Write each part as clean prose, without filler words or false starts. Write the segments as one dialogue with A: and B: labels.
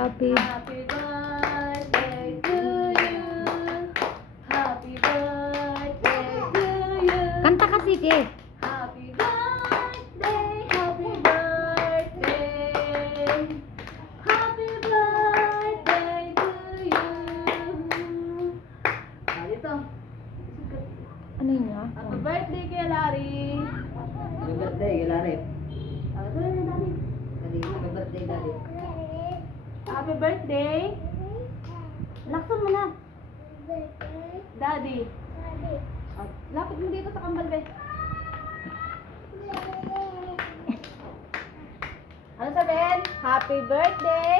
A: Happy
B: Happy birthday to you. Happy birthday to you.
A: Kanta ka, sige.
B: Happy birthday, happy birthday. Happy birthday to you. Ah, dito.
A: Ano yun nga?
B: Happy birthday kay Larry.
C: Happy birthday, Larry.
B: Ah, ito na Daddy.
C: Happy birthday, Daddy.
B: Happy birthday. Lakson mo na. Daddy. Ah, lapit mo dito sa kambal, be. Ano sabihin? Happy birthday,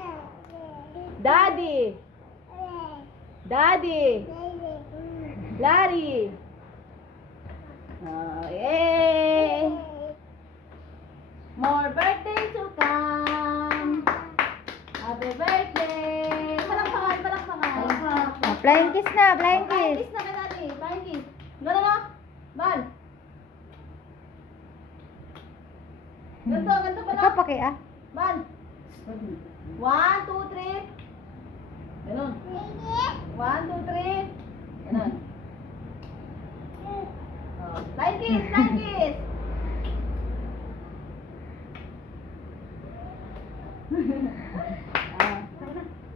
B: Daddy. Daddy. Larry. Oh, yay! More birthdays to come. Happy birthday. Palakpakan, palakpakan.
A: Oh, flying kiss na, flying
B: Flying
A: kiss.
B: kiss na kay Daddy. Flying kiss. Gano'n na? Bal. Ganto, ganto pala.
A: Ikaw paki ah.
B: Bal. 1, 2, 3. Ganun. 1, 2, 3. Ganun. Oh, flying kiss, flying kiss.